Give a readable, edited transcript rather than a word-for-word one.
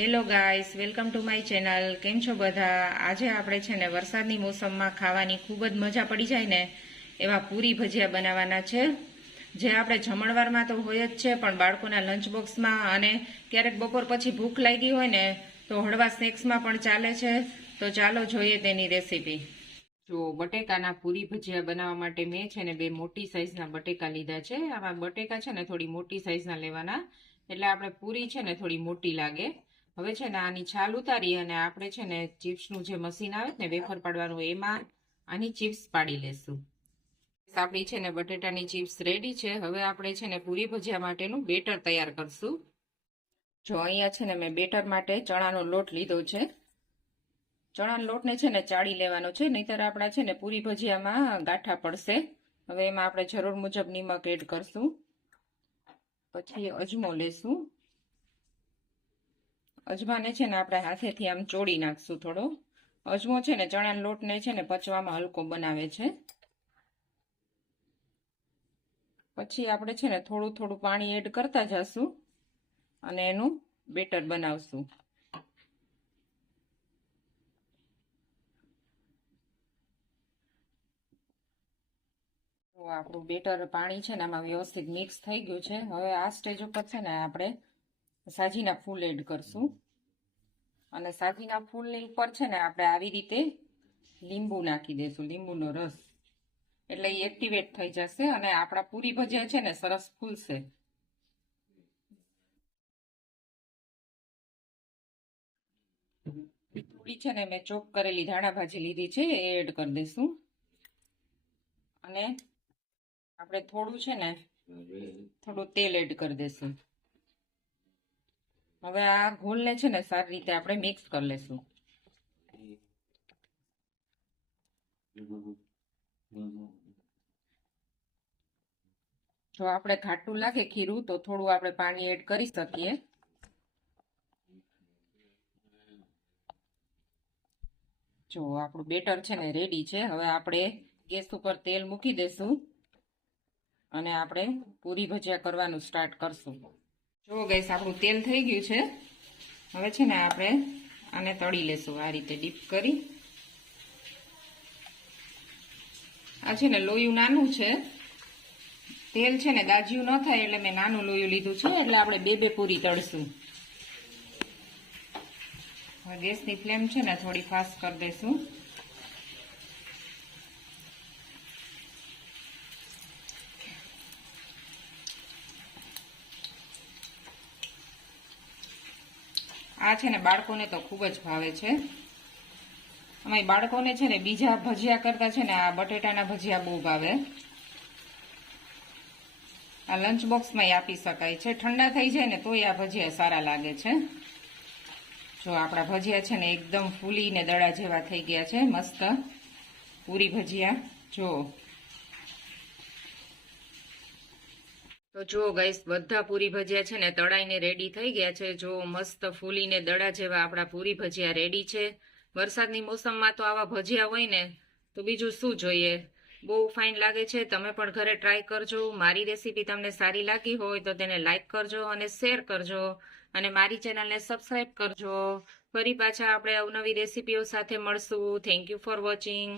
Hello guys, welcome to my channel. કેમ છો બધા? આજે આપણે છે ને વરસાદની મોસમમાં ખાવાની ખૂબ જ મજા પડી જાય ને એવા પૂરી ભજીયા બનાવવાના છે, જે આપણે જમણવારમાં તો હોય જ છે, પણ બાળકોના લંચ બોક્સમાં અને ક્યારેક બપોર પછી ભૂખ લાગી હોય ને તો હળવા સ્નેક્સમાં પણ ચાલે છે. તો ચાલો જોઈએ તેની રેસીપી. જો બટેકાના પૂરી ભજીયા બનાવવા માટે મેં છે ને 2 મોટી સાઈઝના બટેકા લીધા છે. આમાં બટેકા છે ને થોડી મોટી સાઈઝના લેવાના, એટલે આપણે પૂરી છે ને થોડી મોટી લાગે. હવે છે ને આની છાલ ઉતારી અને આપણે છે ને ચિપ્સનું જે મશીન આવે ને વેફર પાડવાનું, એમાં આની ચિપ્સ પાડી લેશું. આપણી છે ને બટેટાની ચિપ્સ રેડી છે. હવે આપણે છે ને પૂરી ભજીયા માટેનું બેટર તૈયાર કરશું. જો અહીંયા છે ને મેં બેટર માટે ચણાનો લોટ લીધો છે. ચણાના લોટને છે ને ચાળી લેવાનો છે, નહીતર આપણા છે ને પૂરી ભજીયામાં ગાંઠા પડશે. હવે એમાં આપણે જરૂર મુજબ નિમક એડ કરશું, પછી અજમો લેશું. અજમાને છે ને આપણે હાથેથી આમ ચોળી નાખશું થોડો. અજમો છે ને ચણાના લોટને છે ને પચવામાં હલકો બનાવે છે. પછી આપણે છે ને થોડું થોડું પાણી એડ કરતા જશું અને એનું બેટર બનાવશું. આપણું બેટર પાણી છે ને આમાં વ્યવસ્થિત મિક્સ થઈ ગયું છે. હવે આ સ્ટેજ ઉપર છે ને આપણે સાજીના ફૂલ એડ કરશું, અને સાજીના ફૂલની ઉપર છે ને આપણે આવી રીતે લીંબુ નાખી દઈશું, લીંબુનો રસ, એટલે એ એક્ટિવેટ થઈ જશે અને આપણા પૂરી ભજીયા છે ને સરસ ફૂલશે. થોડી છે ને મેં ચોપ કરેલી ધાણા ભાજી લીધી છે, એ એડ કરી દઈશું. અને આપણે થોડું છે ને થોડું તેલ એડ કરી દઈશું. હવે આ ઘોલને છે ને સારી રીતે આપણે મિક્સ કરી લેશું. જો આપણે ખાટું લાગે ખીરું તો થોડું આપણે પાણી એડ કરી શકીએ. જો આપણું બેટર છે ને રેડી છે. હવે આપણે ગેસ ઉપર તેલ મૂકી દેશું અને આપણે પૂરી ભજીયા કરવાનું સ્ટાર્ટ કરશું. જો ગેસ આપણું તેલ થઈ ગયું છે. હવે છે ને આપણે આને તળી લેશું આ રીતે ડીપ કરી. આ છે ને લોયું નાનું છે, તેલ છે ને દાજ્યું ન થાય એટલે મેં નાનું લોયું લીધું છે, એટલે આપણે 2 પૂરી તળશું. હવે ગેસની ફ્લેમ છે ને થોડી ફાસ્ટ કરી દઈશું. આ છે ને બાળકોને તો ખૂબ જ ભાવે છે. અમારી બાળકોને છે ને બીજા ભજીયા કરતા છે ને આ બટેટાના ભજીયા બહુ ભાવે. આ લંચ બોક્સમાં આપી શકાય છે. ઠંડા થઈ જાય ને તોય આ ભજીયા સારા લાગે છે. જો આપણા ભજીયા છે ને એકદમ ફૂલીને દડા જેવા થઈ ગયા છે, મસ્ત પૂરી ભજીયા. તો જો ગાઈસ, બધા પૂરી ભજીયા છે ને તળાઈને રેડી થઈ ગયા છે. જો મસ્ત ફૂલીને દડા જેવા આપણા પૂરી ભજીયા રેડી છે. વરસાદની મોસમમાં તો આવા ભજીયા હોય ને તો બીજું શું જોઈએ. બહુ ફાઇન લાગે છે. તમે પણ ઘરે ટ્રાય કરજો. મારી રેસીપી તમને સારી લાગી હોય તો તેને લાઈક કરજો અને શેર કરજો, અને મારી ચેનલને સબસ્ક્રાઈબ કરજો. ફરી પાછા આપણે અવનવી રેસીપીઓ સાથે મળશું. Thank you for watching.